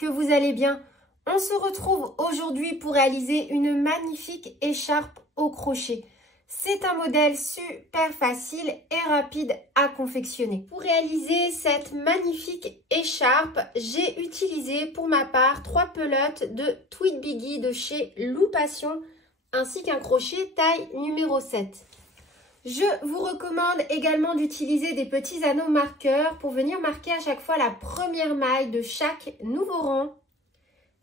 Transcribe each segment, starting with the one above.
que vous allez bien. On se retrouve aujourd'hui pour réaliser une magnifique écharpe au crochet. C'est un modèle super facile et rapide à confectionner. Pour réaliser cette magnifique écharpe, j'ai utilisé pour ma part 3 pelotes de Tweed Biggie de chez Loupation ainsi qu'un crochet taille numéro 7. Je vous recommande également d'utiliser des petits anneaux marqueurs pour venir marquer à chaque fois la première maille de chaque nouveau rang.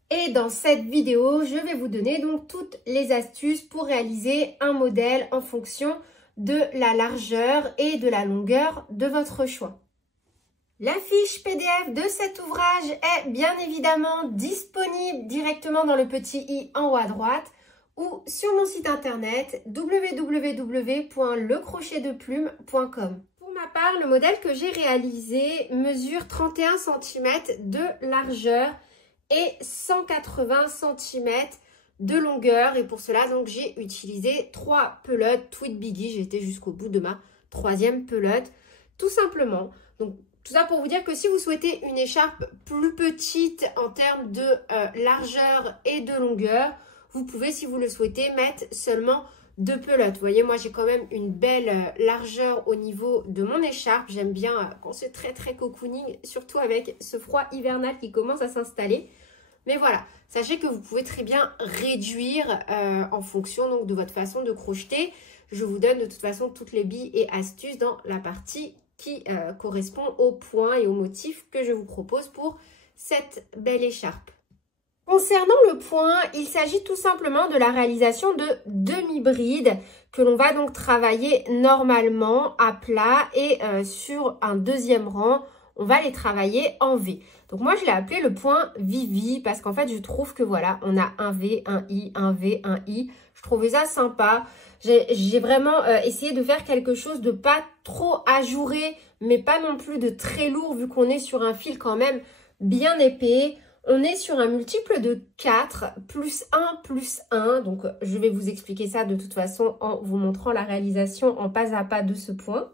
Et dans cette vidéo, je vais vous donner donc toutes les astuces pour réaliser un modèle en fonction de la largeur et de la longueur de votre choix. La fiche PDF de cet ouvrage est bien évidemment disponible directement dans le petit i en haut à droite ou sur mon site internet www.lecrochetdeplume.com. Pour ma part, le modèle que j'ai réalisé mesure 31 cm de largeur et 180 cm de longueur. Et pour cela, donc j'ai utilisé 3 pelotes Tweed Biggie. J'ai été jusqu'au bout de ma 3e pelote, tout simplement. Donc tout ça pour vous dire que si vous souhaitez une écharpe plus petite en termes de largeur et de longueur, vous pouvez, si vous le souhaitez, mettre seulement 2 pelotes. Vous voyez, moi, j'ai quand même une belle largeur au niveau de mon écharpe. J'aime bien quand c'est très cocooning, surtout avec ce froid hivernal qui commence à s'installer. Mais voilà, sachez que vous pouvez très bien réduire en fonction donc, de votre façon de crocheter. Je vous donne de toute façon toutes les billes et astuces dans la partie qui correspond au point et au motif que je vous propose pour cette belle écharpe. Concernant le point, il s'agit tout simplement de la réalisation de demi-brides que l'on va donc travailler normalement à plat et sur un deuxième rang, on va les travailler en V. Donc moi, je l'ai appelé le point Vivi parce qu'en fait, je trouve que voilà, on a un V, un I, un V, un I. Je trouvais ça sympa. J'ai vraiment essayé de faire quelque chose de pas trop ajouré, mais pas non plus de très lourd vu qu'on est sur un fil quand même bien épais. On est sur un multiple de 4 plus 1 plus 1. Donc, je vais vous expliquer ça de toute façon en vous montrant la réalisation en pas à pas de ce point.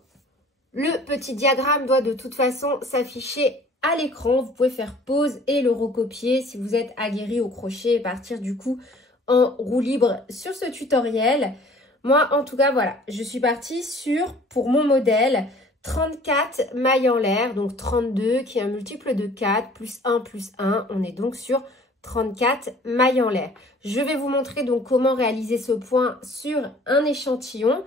Le petit diagramme doit de toute façon s'afficher à l'écran. Vous pouvez faire pause et le recopier si vous êtes aguerri au crochet et partir du coup en roue libre sur ce tutoriel. Moi, en tout cas, voilà, je suis partie sur, pour mon modèle, 34 mailles en l'air, donc 32 qui est un multiple de 4 plus 1 plus 1. On est donc sur 34 mailles en l'air. Je vais vous montrer donc comment réaliser ce point sur un échantillon.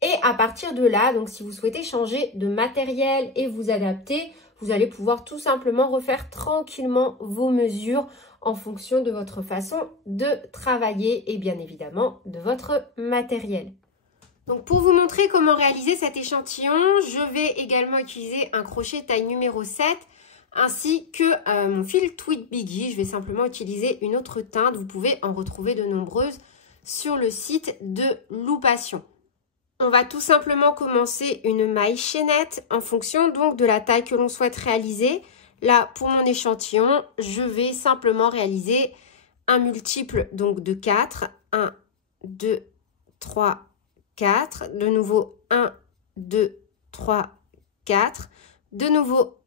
Et à partir de là, donc si vous souhaitez changer de matériel et vous adapter, vous allez pouvoir tout simplement refaire tranquillement vos mesures en fonction de votre façon de travailler et bien évidemment de votre matériel. Donc pour vous montrer comment réaliser cet échantillon, je vais également utiliser un crochet taille numéro 7 ainsi que mon fil Tweed Biggie. Je vais simplement utiliser une autre teinte. Vous pouvez en retrouver de nombreuses sur le site de Loupation. On va tout simplement commencer une maille chaînette en fonction donc de la taille que l'on souhaite réaliser. Là, pour mon échantillon, je vais simplement réaliser un multiple donc de 4. 1, 2, 3, 4. De nouveau 1, 2, 3, 4. De nouveau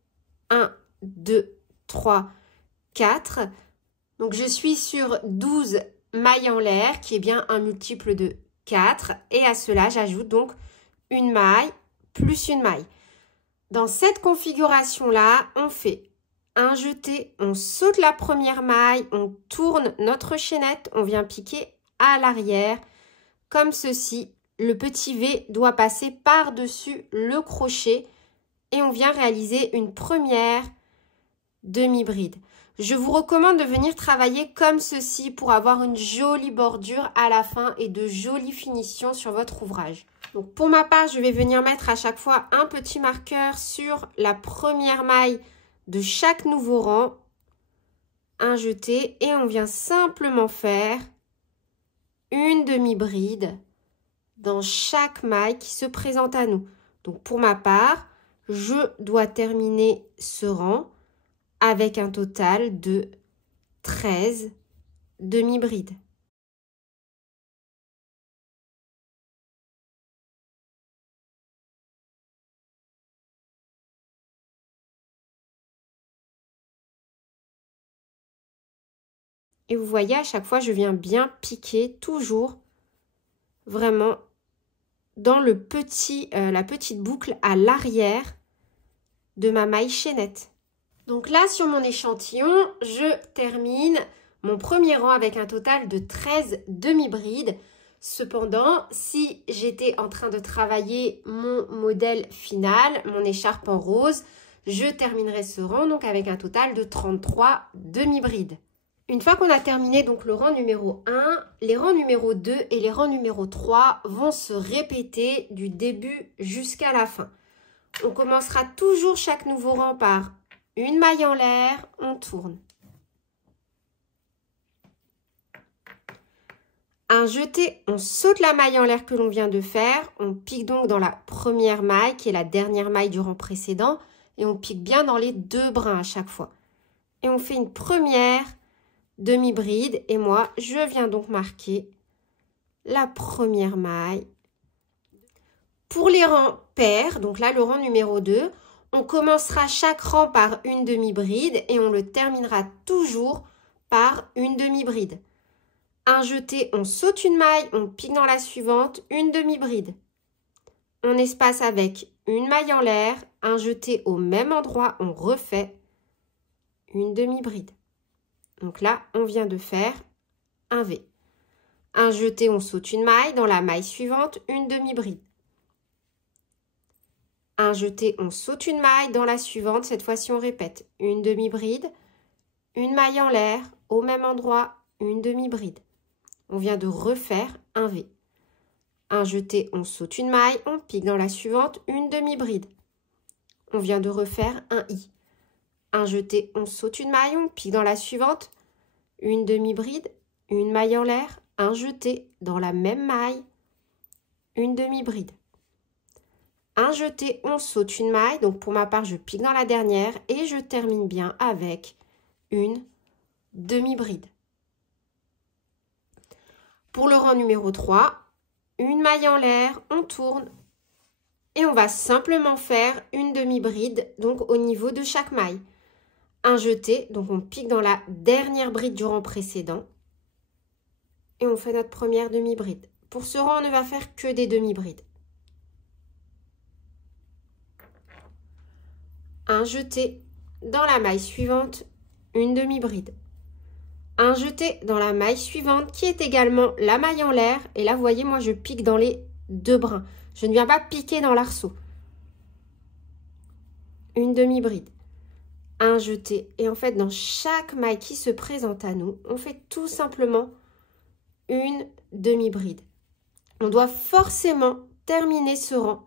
1, 2, 3, 4. Donc, je suis sur 12 mailles en l'air qui est bien un multiple de 4. Et à cela, j'ajoute donc une maille plus une maille. Dans cette configuration-là, on fait un jeté, on saute la première maille, on tourne notre chaînette, on vient piquer à l'arrière comme ceci. Le petit V doit passer par-dessus le crochet et on vient réaliser une première demi-bride. Je vous recommande de venir travailler comme ceci pour avoir une jolie bordure à la fin et de jolies finitions sur votre ouvrage. Donc pour ma part, je vais venir mettre à chaque fois un petit marqueur sur la première maille de chaque nouveau rang, un jeté et on vient simplement faire une demi-bride dans chaque maille qui se présente à nous. Donc pour ma part, je dois terminer ce rang avec un total de 13 demi-brides. Et vous voyez, à chaque fois, je viens bien piquer, toujours vraiment dans la petite boucle à l'arrière de ma maille chaînette. Donc là, sur mon échantillon, je termine mon premier rang avec un total de 13 demi-brides. Cependant, si j'étais en train de travailler mon modèle final, mon écharpe en rose, je terminerai ce rang donc avec un total de 33 demi-brides. Une fois qu'on a terminé donc le rang numéro 1, les rangs numéro 2 et les rangs numéro 3 vont se répéter du début jusqu'à la fin. On commencera toujours chaque nouveau rang par une maille en l'air, on tourne. Un jeté, on saute la maille en l'air que l'on vient de faire. On pique donc dans la première maille qui est la dernière maille du rang précédent. Et on pique bien dans les 2 brins à chaque fois. Et on fait une première demi-bride. Et moi, je viens donc marquer la première maille. Pour les rangs pairs, donc là le rang numéro 2, on commencera chaque rang par une demi-bride et on le terminera toujours par une demi-bride. Un jeté, on saute une maille, on pique dans la suivante, une demi-bride. On espace avec une maille en l'air, un jeté au même endroit, on refait une demi-bride. Donc là, on vient de faire un V. Un jeté, on saute une maille, dans la maille suivante, une demi-bride. Un jeté, on saute une maille, dans la suivante, cette fois-ci on répète une demi-bride, une maille en l'air, au même endroit, une demi-bride. On vient de refaire un V. Un jeté, on saute une maille, on pique dans la suivante, une demi-bride. On vient de refaire un I. Un jeté, on saute une maille, on pique dans la suivante, une demi-bride, une maille en l'air, un jeté dans la même maille, une demi-bride. Un jeté, on saute une maille, donc pour ma part, je pique dans la dernière et je termine bien avec une demi-bride. Pour le rang numéro 3, une maille en l'air, on tourne et on va simplement faire une demi-bride, donc au niveau de chaque maille. Un jeté, donc on pique dans la dernière bride du rang précédent et on fait notre première demi-bride. Pour ce rang, on ne va faire que des demi-brides. Un jeté dans la maille suivante, une demi-bride. Un jeté dans la maille suivante qui est également la maille en l'air. Et là, vous voyez, moi, je pique dans les 2 brins. Je ne viens pas piquer dans l'arceau. Une demi-bride. Un jeté. Et en fait, dans chaque maille qui se présente à nous, on fait tout simplement une demi-bride. On doit forcément terminer ce rang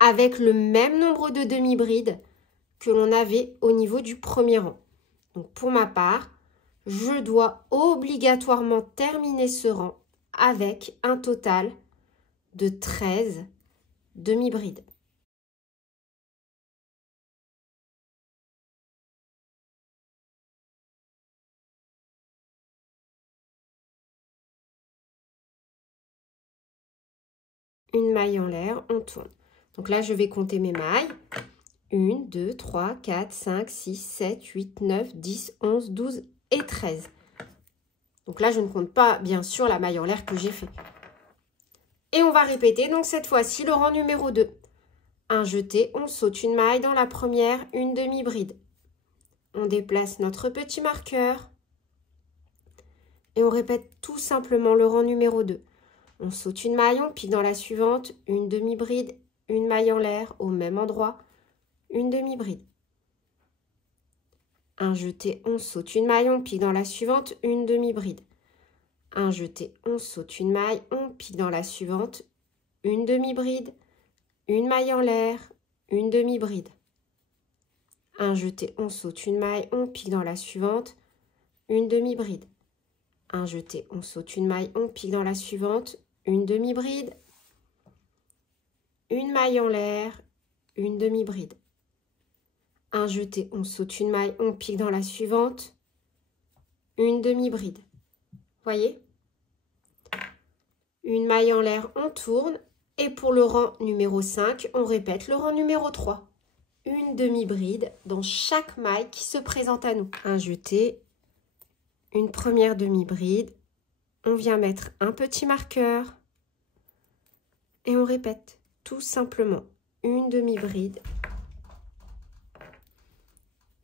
avec le même nombre de demi-brides que l'on avait au niveau du premier rang. Donc pour ma part, je dois obligatoirement terminer ce rang avec un total de 13 demi-brides. Une maille en l'air, on tourne. Donc là, je vais compter mes mailles. 1, 2, 3, 4, 5, 6, 7, 8, 9, 10, 11, 12 et 13. Donc là, je ne compte pas, bien sûr, la maille en l'air que j'ai fait. Et on va répéter, donc cette fois-ci, le rang numéro 2. Un jeté, on saute une maille dans la première, une demi-bride. On déplace notre petit marqueur. Et on répète tout simplement le rang numéro 2. On saute une maille, on pique dans la suivante, une demi-bride, une maille en l'air au même endroit, une demi-bride. Un jeté, on saute une maille, on pique dans la suivante, une demi-bride. Un jeté, on saute une maille, on pique dans la suivante, une demi-bride, une maille en l'air, une demi-bride. Un jeté, on saute une maille, on pique dans la suivante, une demi-bride. Un jeté, on saute une maille, on pique dans la suivante, une demi-bride, une maille en l'air, une demi-bride. Un jeté, on saute une maille, on pique dans la suivante, une demi-bride. Voyez? Une maille en l'air, on tourne. Et pour le rang numéro 5, on répète le rang numéro 3. Une demi-bride dans chaque maille qui se présente à nous. Un jeté, une première demi-bride. On vient mettre un petit marqueur et on répète tout simplement une demi-bride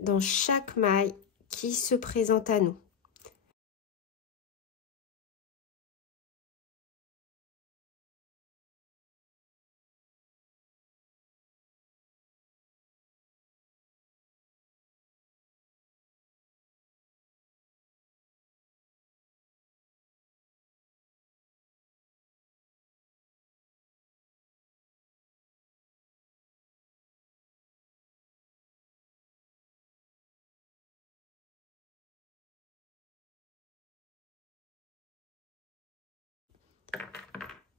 dans chaque maille qui se présente à nous.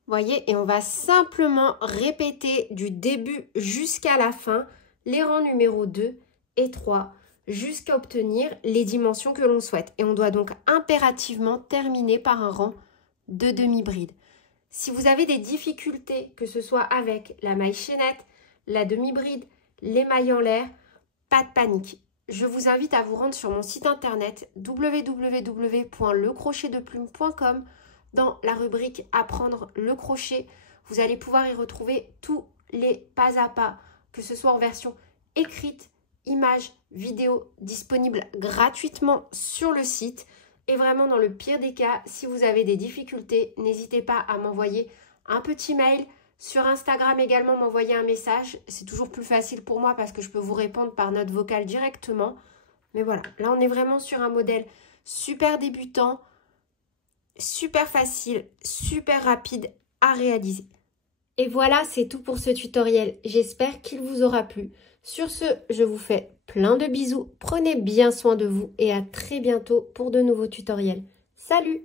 Voyez, et on va simplement répéter du début jusqu'à la fin les rangs numéro 2 et 3 jusqu'à obtenir les dimensions que l'on souhaite. Et on doit donc impérativement terminer par un rang de demi-bride. Si vous avez des difficultés, que ce soit avec la maille chaînette, la demi-bride, les mailles en l'air, pas de panique. Je vous invite à vous rendre sur mon site internet www.lecrochetdeplume.com. Dans la rubrique « Apprendre le crochet », vous allez pouvoir y retrouver tous les pas à pas, que ce soit en version écrite, image, vidéo, disponible gratuitement sur le site. Et vraiment, dans le pire des cas, si vous avez des difficultés, n'hésitez pas à m'envoyer un petit mail. Sur Instagram également, m'envoyer un message. C'est toujours plus facile pour moi parce que je peux vous répondre par note vocale directement. Mais voilà, là on est vraiment sur un modèle super débutant, super facile, super rapide à réaliser. Et voilà, c'est tout pour ce tutoriel. J'espère qu'il vous aura plu. Sur ce, je vous fais plein de bisous. Prenez bien soin de vous et à très bientôt pour de nouveaux tutoriels. Salut!